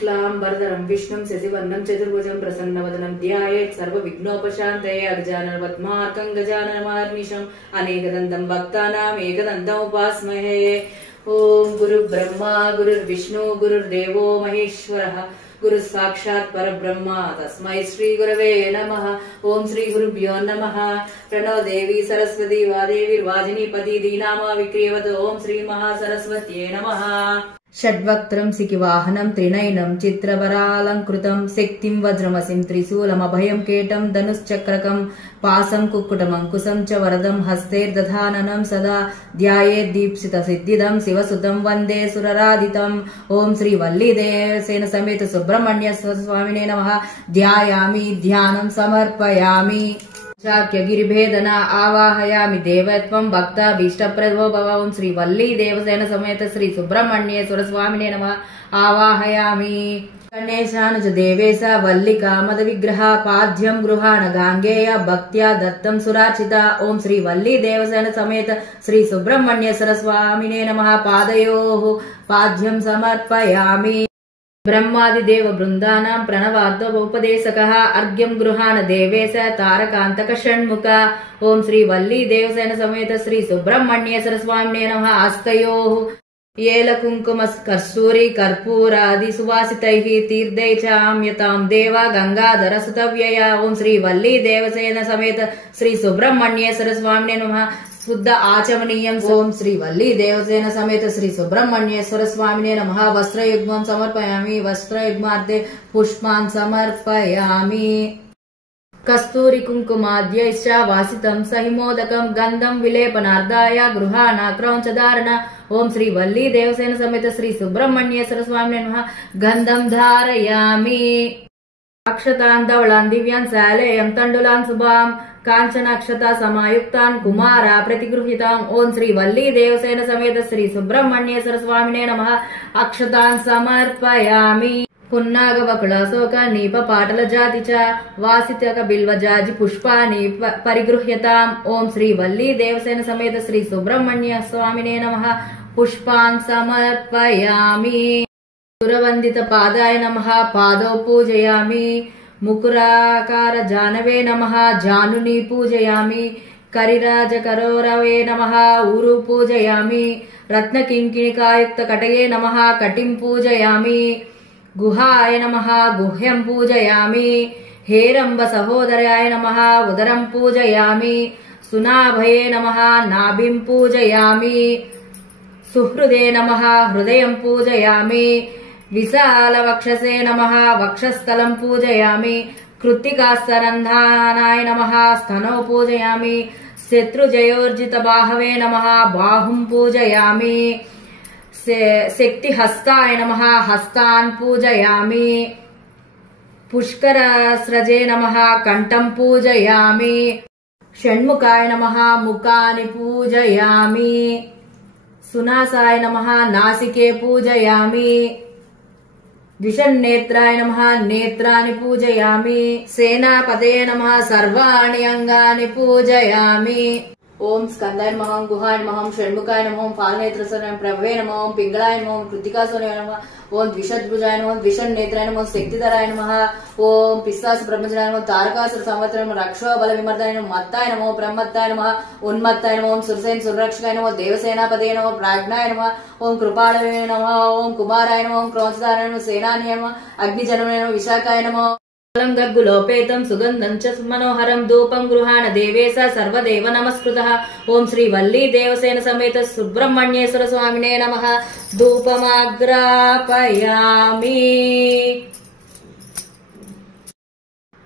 क्लांबरधरं विष्णुं शशिवर्णं चतुर्भुजं प्रसन्नवदनं ध्यायेत् सर्वविघ्नोपशान्तये अगजाननपद्मार्कं गजाननमहर्निशम् अनेकदन्तं भक्तानाम् एकदन्तम् उपास्महे। ओम गुरुर्ब्रह्मा गुरुर्विष्णु गुरुर्देवो महेश्वरः गुरुः साक्षात् परब्रह्म तस्मै श्री गुरवे नमः। ओम श्री गुरुभ्यो नमः। प्रणो देवी सरस्वती वादेवीर्वाजिनीपति दीनामा विक्रियवत्। ओम श्री महासरस्वत्यै नमः। षड्वक्त्रं सिकिवाहनं त्रिनयनं चित्रवरालंकृतं शक्तिं वज्रमसिं त्रिशूलमभयं केटं धनुश्चक्रकं पासं कुक्कुटमङ्कुशं च वरदं हस्तैर्दधाननं सदा ध्यायेत् दीप्सितसिद्धिदं शिवसुतं वन्दे सुरराधितम्। ओम श्री वल्लीदेवसेन समेत सुब्रह्मण्य स्वामिने नमः। ध्यायामि ध्यानं समर्पयामि शाक्य गिरिभेदना आवाहयामि देवत्वं भक्ताभीष्टप्रदो भव। ओम श्री वल्ली देवसेन समेत श्री सुब्रह्मण्येश्वर स्वामिने नमः। आवाहयामि गणेशानुज देवेश वल्लिका मद विग्रह पाद्यं गृहाण गांगेय भक्त्या दत्तं सुरार्चिता। ओम श्री वल्ली देवसेन समेत श्री सुब्रह्मण्येश्वर स्वामिने नमः। पादयोः पाद्यं समर्पयामि। ब्रह्मादिदेव बृन्दानां प्रणवार्धोपदेशकः अर्घ्यं गृहाण देवेश तारकान्तक षण्मुख। ओम श्री वल्ली देवसेन समेत श्री सुब्रह्मण्येश्वर स्वामिने नमः। हस्तयोः येल कुङ्कुम कर्पूरी कर्पूरादि सुवासितैः तीर्थैः चाम्यतां देवा गंगाधर सुतव्यया। ओम श्री वल्ली देवसेन समेत श्री सुब्रह्मण्येश्वर स्वामिने नमः। शुद्ध आचमनीयम्। ओम श्री वल्ली देवसेन समेत श्री सुब्रह्मण्येश्वर स्वामिने नमः। वस्त्रयुग्मं समर्पयामि। वस्त्रयुग्मार्थे पुष्पान् समर्पयामि। कस्तूरी कुङ्कुमाद्यैश्च वासितं सहिमोदकं गन्धं विलेपनार्धाय गृहाण क्रौञ्चधारण। ओम श्री वल्ली देवसेन समेत श्री सुब्रह्मण्येश्वर स्वामिने नमः। गन्धं धारयामि। अक्षतान् धवलान् दिव्यान् शालेयं तण्डुलान् शुभाम् काञ्चनाक्षता समायुक्तान् कुमारा प्रतिगृहीताम्। ओम श्री वल्ली देवसेन समेत श्री सुब्रह्मण्येश्वर स्वामिने नमः। अक्षतान् समर्पयामि। पुन्नाग वकुलाशोक नीप पाटल जाति च वासितक बिल्वजाजि पुष्पाणि परिगृह्यताम्। ओम श्री वल्ली देवसेन समेत श्री सुब्रह्मण्य स्वामिने नमः। पुष्पान् समर्पयामि। सुरवन्दित पादाय नमः। पादौ पूजयामि। मुकुराकार जानवे नमः। जानुनी पूजयामि। करिराज करोरवे नमः। ऊरु पूजयामि। रत्न किङ्किणिकायुक्त कटये नमः। कटिं पूजयामि। गुहाय नमः। गुह्यं पूजयामि। हेरंब सहोदराय नमः। उदरं पूजयामि। सुनाभये नमः। नाभिं पूजयामि। सुहृदे नमः। हृदयं पूजयामि। विशाल वक्षसे नमः। वक्षस्थलं पूजयामि। कृत्तिकास्तनन्धानाय नमः। स्तनौ पूजयामि। शत्रुजयोर्जित बाहवे नमः। बाहुं पूजयामि। शक्तिहस्ताय नमः। हस्तान् पूजयामि। पुष्करस्रजे नमः। कण्ठं पूजयामि। षण्मुखाय नमः। मुखानि पूजयामि। सुनासाय नमः। नासिके पूजयामि। द्विषन्नेत्राय नमः। नेत्राणि पूजयामि। सेनापतये नमः। सर्वाणि अंगानि पूजयामि। ओम स्कंदाय नमः। ओम गुहाय नमः। ओम षण्मुखाय नमः। ओम फालनेत्रसुराय प्रभवे नमः। ओम पिंगलाय नमः। ओम कृत्तिकासुराय नमः। ओम द्विषद्भुजाय नमः। द्विषन्नेत्राय नमः। शक्तिधराय नमः। ओम पिस्सासु ब्रह्मचारिणे नमः। तारकासुर संवत्सराय नमः। रक्षो बल विमर्दाय नमः। मत्ताय नमः। ब्रह्मत्ताय नमः। उन्मत्ताय नमः। ओम सुरसेन सुररक्षकाय नमः। देवसेनापतये नमः। प्राज्ञाय नमः। ओम कृपालवे नमः। ओम कुमाराय नमः। ओम क्रोधधाराय नमः। सेनानिये नमः। अग्निजनमे नमः। विशाखाय नमः। गग्गुलोपेतं सुगन्धं च मनोहरं धूपं गृहाण देवेश सर्वदेव नमस्कृतः। ओम श्री वल्ली देवसेन समेत सुब्रह्मण्येश्वर स्वामिने नमः। धूपमाग्रापयामि।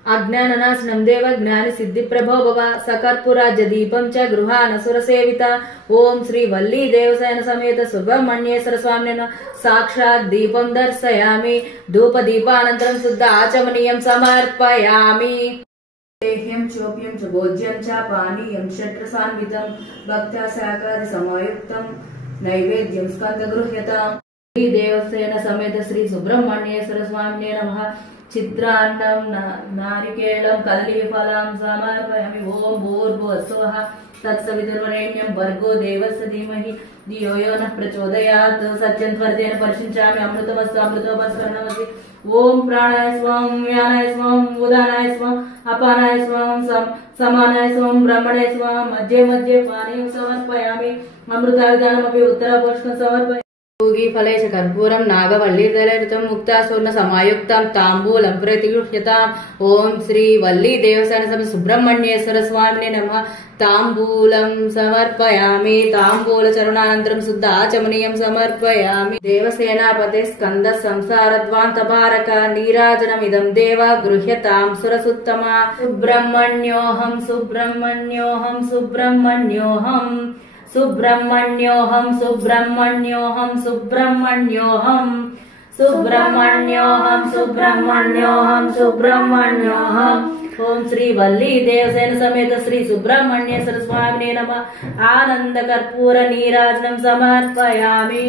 अज्ञाननाशनं देव ज्ञान सिद्धि प्रभो भव। सकर्पूराज्य दीपं च गृहाण सुरसेविता। ओम श्री वल्ली देवसेन समेत सुब्रह्मण्येश्वर स्वामिने नमः। साक्षात् दीपं दर्शयामि। धूप दीपानन्तरं शुद्ध आचमनीयं समर्पयामि। लेह्यं चोप्यं च भोज्यं च पानीयं षट्रसान्वितं भक्त्या शाकादि समायुक्तं नैवेद्यं स्कन्दगृह्यताम्। श्री देवसेन समेत श्री सुब्रह्मण्येश्वर स्वामिने नमः। चित्रान्नं नारिकेलं कदलीफलं समर्पयामि। ओम भूर्भुवः स्वः तत्सवितुर्वरेण्यं भर्गो देवस्य धीमहि धियो यो नः प्रचोदयात् सत्यन्त्वर्तेन परिषिञ्चामि अमृतमस्तु अमृतोपस्करणमसि ओम प्राणाय स्वं व्यानाय स्वं उदानाय स्वं अपानाय स्वं समानाय स्वं ब्रह्मणाय स्वं मध्ये मध्ये पानीयं समर्पयामि अमृताविधानमपि उत्तरपोषकं समर्पयामि पूगी फले च कर्पूरं नागवल्लीदलयुतं मुक्ता स्वर्ण समायुक्तं ताम्बूलं प्रतिगृह्यताम् ओम श्री वल्ली देवस्थान समिति सुब्रह्मण्येश्वर स्वामिने नमः ताम्बूलं समर्पयामि ताम्बूलचरणानन्तरं शुद्ध आचमनीयं समर्पयामि देवसेनापते स्कन्द संसारध्वान्तभारक नीराजनमिदं देव गृह्यतां सुरसुत्तमा सुब्रह्मण्योऽहं सुब्रह्मण्योऽहं सुब्रह्मण्योऽहं सुब्रह्मण्योऽहं सुब्रह्मण्योऽहं सुब्रह्मण्योऽहं सुब्रह्मण्योऽहं सुब्रह्मण्योऽहं सुब्रह्मण्योऽहं ओम श्री वल्ली देवसेन समेत श्री सुब्रह्मण्येश्वर स्वामिने नमः आनंद कर्पूर नीराजनं समर्पयामि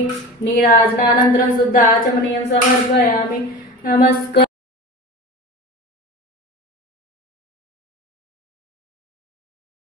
नीराजनानन्तरं शुद्ध आचमनीयं समर्पयामि नमस्कार।